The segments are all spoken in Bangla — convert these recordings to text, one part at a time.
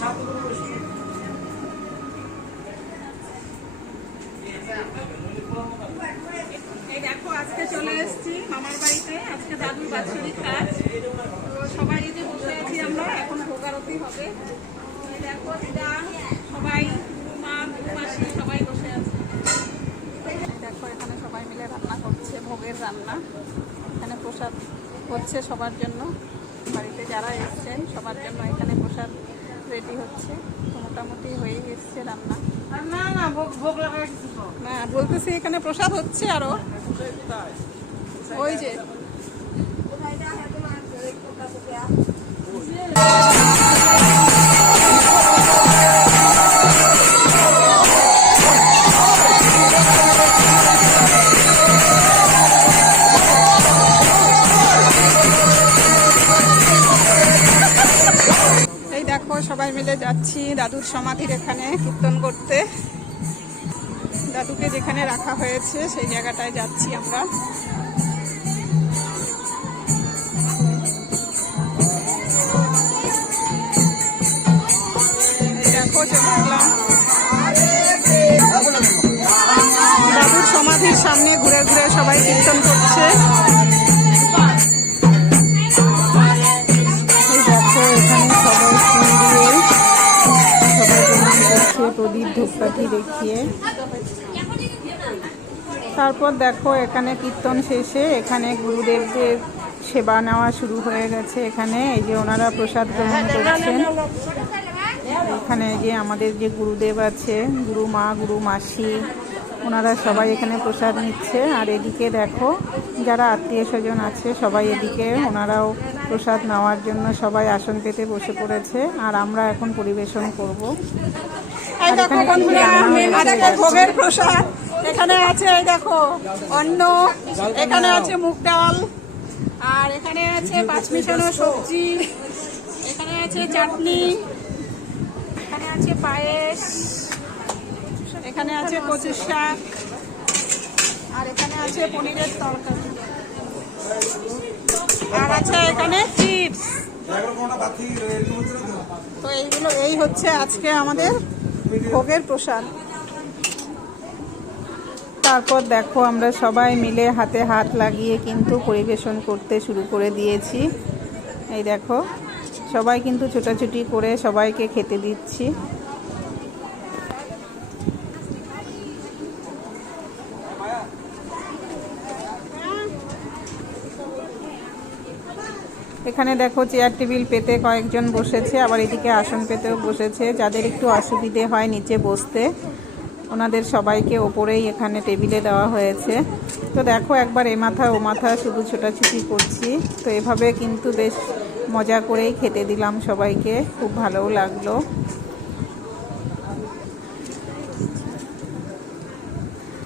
এই দেখো আজকে চলে এসেছি মামার বাড়িতে। আজকে দাদুর বাৎসরিক কাজ, তো সবাই এই যে বসে আছি আমরা, এখন ভোগারতি হবে। এই দেখো দিদা, সবাই মা মাসি সবাই বসে আছে। দেখো এখানে সবাই মিলে রান্না করছে, ভোগের রান্না। এখানে প্রসাদ হচ্ছে সবার জন্য, বাড়িতে যারা এসছেন সবার জন্য এখানে প্রসাদ রেডি হচ্ছে। তো মোটামুটি হয়ে এসছে রান্না। না বলতেছি এখানে প্রসাদ হচ্ছে আরো। ওই যে দেখো সবাই মিলে যাচ্ছি দাদুর সমাধির এখানে কীর্তন করতে। দাদুকে যেখানে রাখা হয়েছে সেই জায়গাটায় যাচ্ছি আমরা। দেখো চলে এলাম দাদুর সমাধির সামনে, ঘুরে ঘুরে সবাই কীর্তন করছে। প্রদীপ ধূপকাঠি দেখিয়ে তারপর দেখো এখানে কীর্তন শেষে এখানে গুরুদেবদের সেবা নেওয়া শুরু হয়ে গেছে। এখানে এই যে ওনারা প্রসাদ গ্রহণ করছেন। এখানে যে আমাদের যে গুরুদেব আছে, গুরু মা গুরু মাসি, ওনারা সবাই এখানে প্রসাদ নিচ্ছে। আর এদিকে দেখো যারা আত্মীয় স্বজন আছে সবাই এদিকে, ওনারাও প্রসাদ নেওয়ার জন্য সবাই আসন পেতে বসে পড়েছে। আর আমরা এখন পরিবেশন করব। ভোগের প্রসাদ এখানে আছে, এই দেখো অন্ন, এখানে আছে মুগ ডাল, আর এখানে আছে পাঁচমিশানো সবজি, এখানে আছে চাটনি, এখানে আছে পায়েস, এখানে আছে কচুর শাক, আর এখানে আছে পনিরের তরকারি, আর আছে এখানে চিপস। তো এইগুলো এই হচ্ছে আজকে আমাদের ভোগের প্রসাদ। তারপর দেখো আমরা সবাই মিলে হাতে হাত লাগিয়ে কিন্তু পরিবেশন করতে শুরু করে দিয়েছি। এই দেখো সবাই কিন্তু ছোটাছুটি করে সবাইকে খেতে দিচ্ছি। এখানে দেখো চেয়ার টেবিল পেতে কয়েকজন বসেছে, আবার এদিকে আসন পেতেও বসেছে। যাদের একটু অসুবিধে হয় নিচে বসতে, ওনাদের সবাইকে ওপরেই এখানে টেবিলে দেওয়া হয়েছে। তো দেখো একবার এ মাথা ও মাথা শুধু ছোটাছুটি করছি। তো এভাবে কিন্তু বেশ মজা করেই খেতে দিলাম সবাইকে, খুব ভালোও লাগলো।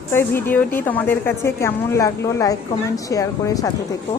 তো এই ভিডিওটি তোমাদের কাছে কেমন লাগলো লাইক কমেন্ট শেয়ার করে সাথে থেকো।